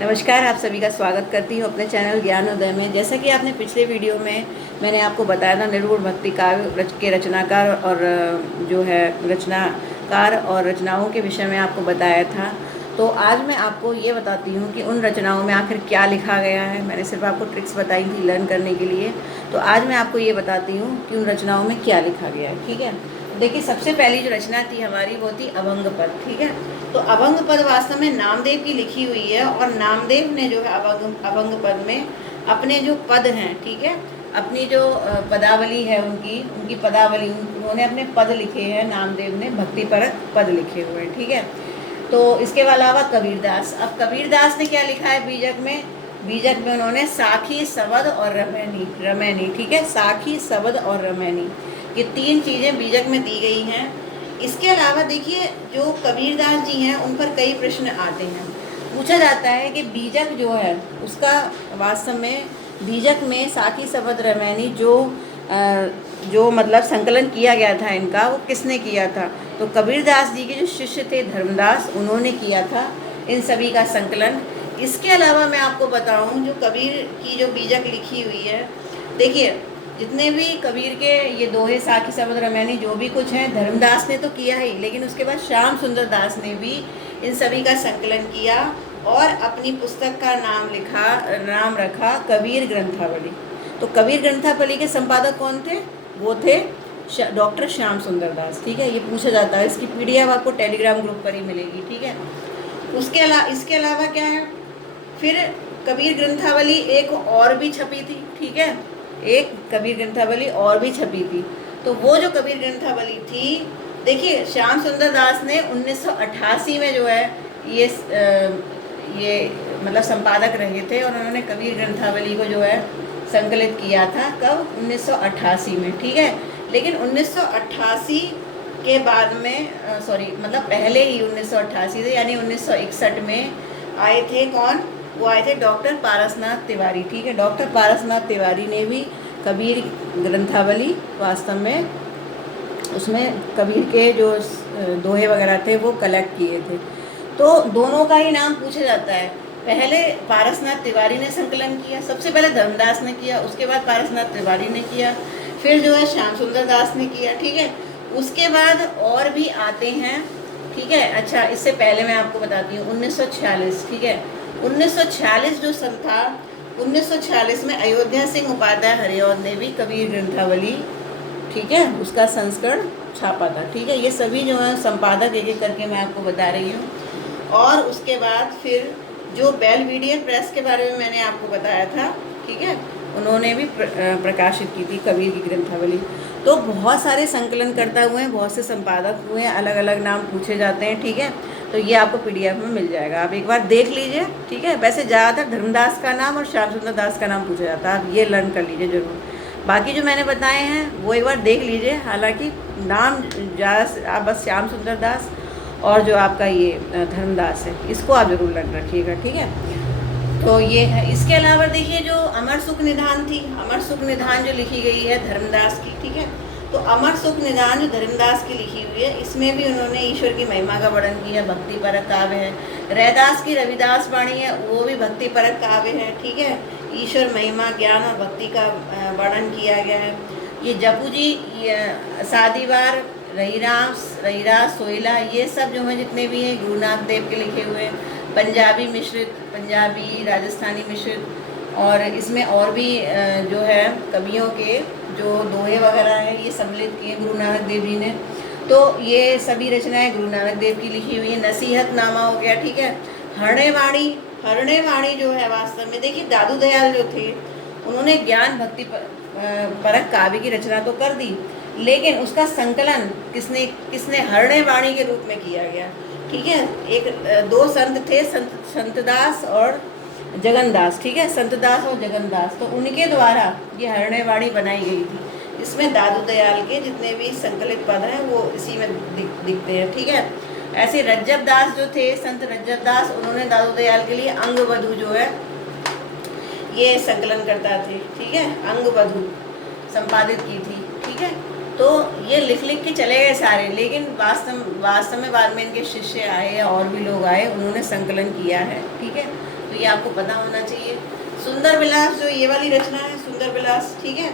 नमस्कार, आप सभी का स्वागत करती हूँ अपने चैनल ज्ञानोदय में। जैसा कि आपने पिछले वीडियो में मैंने आपको बताया था निर्गुण भक्ति काव्य के रचनाकार और जो है रचनाकार और रचनाओं के विषय में आपको बताया था। तो आज मैं आपको ये बताती हूँ कि उन रचनाओं में आखिर क्या लिखा गया है। मैंने सिर्फ आपको ट्रिक्स बताई थी लर्न करने के लिए, तो आज मैं आपको ये बताती हूँ कि उन रचनाओं में क्या लिखा गया है। ठीक है, देखिए सबसे पहली जो रचना थी हमारी वो थी अभंग पद। ठीक है, तो अभंग पद वास्तव में नामदेव की लिखी हुई है और नामदेव ने जो है अभंग पद में अपने जो पद हैं, ठीक है, अपनी जो पदावली है उनकी पदावली, उन्होंने अपने पद लिखे हैं। नामदेव ने भक्तिपरक पद लिखे हुए हैं। ठीक है, तो इसके अलावा कबीरदास, अब कबीरदास ने क्या लिखा है बीजक में उन्होंने साखी शबद और रमैनी, ठीक है, साखी शबद और रमैनी, ये तीन चीज़ें बीजक में दी गई हैं। इसके अलावा देखिए जो कबीरदास जी हैं उन पर कई प्रश्न आते हैं। पूछा जाता है कि बीजक जो है उसका वास्तव में बीजक में साखी शबद रमैनी जो मतलब संकलन किया गया था इनका, वो किसने किया था? तो कबीरदास जी के जो शिष्य थे धर्मदास, उन्होंने किया था इन सभी का संकलन। इसके अलावा मैं आपको बताऊं जो कबीर की जो बीजक लिखी हुई है, देखिए जितने भी कबीर के ये दोहे साखी शबद रमैनी जो भी कुछ हैं, धर्मदास ने तो किया ही, लेकिन उसके बाद श्याम सुंदर दास ने भी इन सभी का संकलन किया और अपनी पुस्तक का नाम रखा कबीर ग्रंथावली। तो कबीर ग्रंथावली के संपादक कौन थे? वो थे डॉक्टर श्याम सुंदर दास। ठीक है, ये पूछा जाता है, इसकी पीडीएफ आपको टेलीग्राम ग्रुप पर ही मिलेगी। ठीक है, इसके अलावा क्या है, फिर कबीर ग्रंथावली एक और भी छपी थी। ठीक है, एक कबीर ग्रंथावली और भी छपी थी। तो वो जो कबीर ग्रंथावली थी, देखिए श्याम सुंदर दास ने 1988 में जो है ये मतलब संपादक रहे थे और उन्होंने कबीर ग्रंथावली को जो है संकलित किया था। कब? 1988 में। ठीक है, लेकिन 1988 के बाद में मतलब पहले ही 1988 से यानी 1961 में आए थे कौन? वो आए थे डॉक्टर पारसनाथ तिवारी। ठीक है, डॉक्टर पारसनाथ तिवारी ने भी कबीर ग्रंथावली वास्तव में उसमें कबीर के जो दोहे वगैरह थे वो कलेक्ट किए थे। तो दोनों का ही नाम पूछा जाता है। पहले पारसनाथ तिवारी ने संकलन किया, सबसे पहले धर्मदास ने किया, उसके बाद पारसनाथ तिवारी ने किया, फिर जो है श्याम सुंदर दास ने किया। ठीक है, उसके बाद और भी आते हैं। ठीक है, अच्छा इससे पहले मैं आपको बताती हूँ 1946। ठीक है, 1946 जो सन था, 1946 में अयोध्या सिंह उपाध्याय हरिऔध ने भी कबीर ग्रंथावली, ठीक है, उसका संस्करण छापा था। ठीक है, ये सभी जो है संपादक एक एक करके मैं आपको बता रही हूँ। और उसके बाद फिर जो बेलवीडियर प्रेस के बारे में मैंने आपको बताया था, ठीक है, उन्होंने भी प्रकाशित की थी कबीर की ग्रंथावली। तो बहुत सारे संकलनकर्ता हुए हैं, बहुत से संपादक हुए हैं, अलग अलग नाम पूछे जाते हैं। ठीक है, तो ये आपको पीडीएफ में मिल जाएगा, आप एक बार देख लीजिए। ठीक है, वैसे ज़्यादातर धर्मदास का नाम और श्याम सुंदर दास का नाम पूछा जाता है, आप ये लर्न कर लीजिए ज़रूर। बाकी जो मैंने बताए हैं वो एक बार देख लीजिए, हालांकि नाम ज़्यादा आप बस श्याम सुंदर दास और जो आपका ये धर्मदास है, इसको आप जरूर लर्न रखिएगा। ठीक है, तो ये है। इसके अलावा देखिए जो अमर सुख निधान थी, अमर सुख निधान जो लिखी गई है धर्मदास की। ठीक है, तो अमर सुख निधान जो धर्मदास की लिखी हुई है, इसमें भी उन्होंने ईश्वर की महिमा का वर्णन किया, भक्ति परक काव्य है। रैदास की रविदास वाणी है, वो भी भक्ति परक काव्य है। ठीक है, ईश्वर महिमा ज्ञान और भक्ति का वर्णन किया गया है। ये जपू जी शादीवार रहीरास सोइला, ये सब जो है जितने भी हैं गुरुनानक देव के लिखे हुए हैं। पंजाबी मिश्रित, पंजाबी राजस्थानी मिश्रित, और इसमें और भी जो है कवियों के जो दोहे वगैरह हैं ये सम्मिलित किए गुरु नानक देव जी ने। तो ये सभी रचनाएं गुरु नानक देव की लिखी हुई है। नसीहतनामा हो गया। ठीक है, हरणे वाणी जो है वास्तव में देखिए दादू दयाल जो थे, उन्होंने ज्ञान भक्ति परक काव्य की रचना तो कर दी, लेकिन उसका संकलन किसने हरणे वाणी के रूप में किया गया। ठीक है, एक दो संत थे, संतदास और जगन्दास। ठीक है, संतदास और जगन्दास, तो उनके द्वारा ये हरणे वाणी बनाई गई थी। इसमें दादू दयाल के जितने भी संकलित पद हैं वो इसी में दिखते हैं। ठीक है, ऐसे रज्जब दास जो थे, संत रज्जब दास, उन्होंने दादू दयाल के लिए अंगवधू जो है ये संकलन करता थे। ठीक है, अंगवधू संपादित की थी। ठीक है, तो ये लिख के चले गए सारे, लेकिन वास्तव में बाद में इनके शिष्य आए या और भी लोग आए, उन्होंने संकलन किया है। ठीक है, तो ये आपको पता होना चाहिए। सुंदर विलास जो ये वाली रचना है, सुंदर विलास, ठीक है,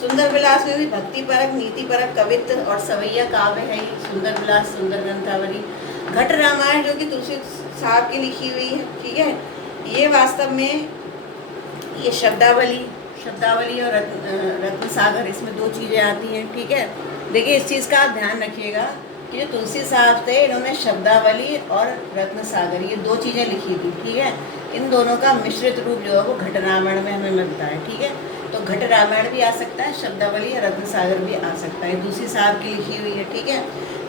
सुंदर विलास में भी भक्ति परक, नीति परक, कवित्व और सवैया काव्य है ये सुंदर विलास, सुंदर ग्रंथावली। घट रामायण जो कि तुलसी साहब की लिखी हुई है, ठीक है, ये वास्तव में ये शब्दावली और रत्न सागर, इसमें दो चीज़ें आती हैं, ठीक है। देखिए इस चीज़ का आप ध्यान रखिएगा कि जो तुलसी साहब थे इन्होंने शब्दावली और रत्न सागर ये दो चीज़ें लिखी थी, ठीक है। इन दोनों का मिश्रित रूप जो है वो घट रामायण में हमें मिलता है, ठीक है। तो घट रामायण भी आ सकता है, शब्दावली या रत्न सागर भी आ सकता है, तुलसी साहब की लिखी हुई है, ठीक है।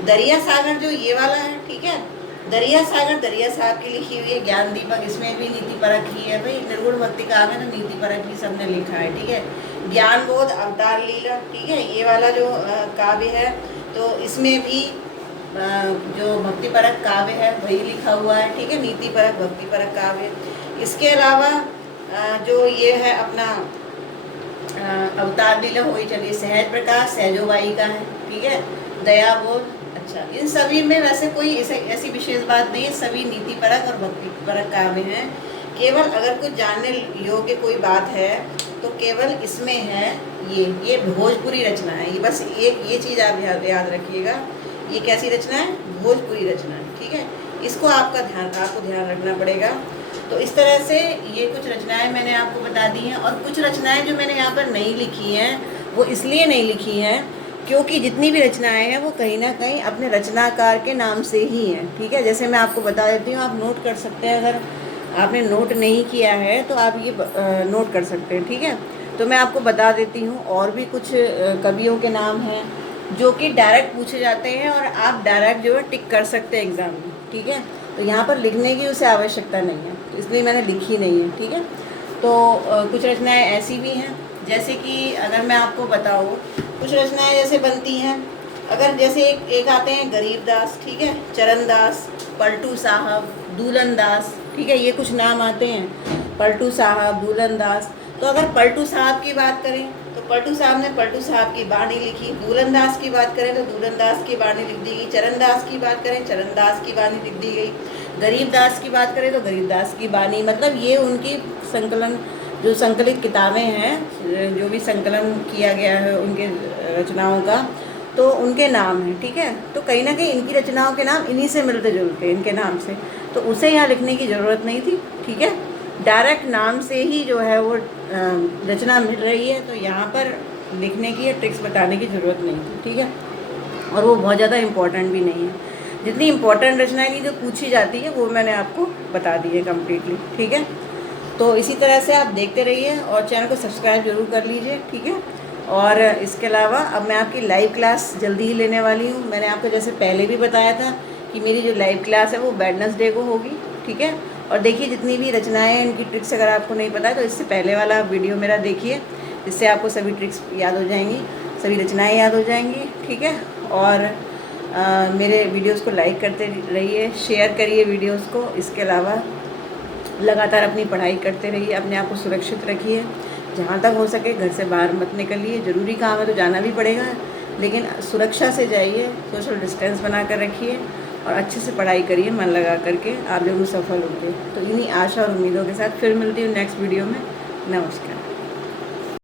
दरिया सागर जो ये वाला है, ठीक है, दरिया सागर दरिया साहब की लिखी हुई है। ज्ञान दीपक, इसमें भी नीति परक ही है भाई, निर्गुण भक्ति काव्य में नीति परक ही सबने लिखा है, ठीक है। ज्ञान बोध, अवतार लीला, ठीक है, ये वाला जो काव्य है तो इसमें भी जो भक्ति परक काव्य है वही लिखा हुआ है, ठीक है, नीति परक भक्ति परक काव्य। इसके अलावा जो ये है अपना अवतार लीला हो ही चलिए, सहज प्रकाश सहजोबाई का है, ठीक है, दया बोध, अच्छा, इन सभी में वैसे कोई ऐसी विशेष बात नहीं है, सभी नीति परक और भक्ति परक काव्य हैं। केवल अगर कुछ जानने योग्य कोई बात है तो केवल इसमें है ये भोजपुरी रचना है, ये बस एक ये चीज़ आप याद रखिएगा, ये कैसी रचना है, भोजपुरी रचना है, ठीक है, इसको आपको ध्यान रखना पड़ेगा। तो इस तरह से ये कुछ रचनाएं मैंने आपको बता दी हैं, और कुछ रचनाएं जो मैंने यहाँ पर नहीं लिखी हैं वो इसलिए नहीं लिखी हैं क्योंकि जितनी भी रचनाएं हैं वो कहीं ना कहीं अपने रचनाकार के नाम से ही हैं, ठीक है। जैसे मैं आपको बता देती हूँ, आप नोट कर सकते हैं, अगर आपने नोट नहीं किया है तो आप ये नोट कर सकते हैं, ठीक है। तो मैं आपको बता देती हूँ, और भी कुछ कवियों के नाम हैं जो कि डायरेक्ट पूछे जाते हैं और आप डायरेक्ट जो है टिक कर सकते हैं एग्ज़ाम में, ठीक है। तो यहाँ पर लिखने की उसे आवश्यकता नहीं है, तो इसलिए मैंने लिखी नहीं है, ठीक है। तो कुछ रचनाएं ऐसी भी हैं, जैसे कि अगर मैं आपको बताऊँ, कुछ रचनाएं जैसे बनती हैं, अगर जैसे एक आते हैं गरीबदास, ठीक है, चरणदास, पलटू साहब, दूलन दास, ठीक है, ये कुछ नाम आते हैं, पलटू साहब, दूलन दास। तो अगर पलटू साहब की बात करें तो पलटू साहब ने पलटू साहब की बाणी लिखी, दूलन दास की बात करें तो दूलन दास की बाणी लिख दी गई, चरणदास की बात करें चरणदास की बाणी लिख दी गई, गरीबदास की बात करें तो गरीबदास की बाणी, मतलब ये उनकी संकलन जो संकलित किताबें हैं, जो भी संकलन किया गया है उनके रचनाओं का, तो उनके नाम हैं, ठीक है। तो कहीं ना कहीं इनकी रचनाओं के नाम इन्हीं से मिलते जुलते इनके नाम से, तो उसे यहाँ लिखने की ज़रूरत नहीं थी, ठीक है। डायरेक्ट नाम से ही जो है वो रचना मिल रही है, तो यहाँ पर लिखने की या ट्रिक्स बताने की ज़रूरत नहीं थी, ठीक है। और वो बहुत ज़्यादा इम्पोर्टेंट भी नहीं है, जितनी इम्पोर्टेंट रचनाएं की जो पूछी जाती है वो मैंने आपको बता दी है कम्प्लीटली, ठीक है। तो इसी तरह से आप देखते रहिए और चैनल को सब्सक्राइब जरूर कर लीजिए, ठीक है। और इसके अलावा अब मैं आपकी लाइव क्लास जल्दी ही लेने वाली हूँ। मैंने आपको जैसे पहले भी बताया था कि मेरी जो लाइव क्लास है वो वेडनेसडे को होगी, ठीक है। और देखिए जितनी भी रचनाएं हैं इनकी ट्रिक्स अगर आपको नहीं पता है तो इससे पहले वाला वीडियो मेरा देखिए, इससे आपको सभी ट्रिक्स याद हो जाएंगी, सभी रचनाएं याद हो जाएंगी, ठीक है। और मेरे वीडियोस को लाइक करते रहिए, शेयर करिए वीडियोस को। इसके अलावा लगातार अपनी पढ़ाई करते रहिए, अपने आप को सुरक्षित रखिए, जहाँ तक हो सके घर से बाहर मत निकलिए। ज़रूरी काम है तो जाना भी पड़ेगा, लेकिन सुरक्षा से जाइए, सोशल डिस्टेंस बना कर रखिए और अच्छे से पढ़ाई करिए, मन लगा करके, आप जरूर सफल होंगे। तो इन्हीं आशा और उम्मीदों के साथ फिर मिलती हूँ नेक्स्ट वीडियो में। नमस्कार।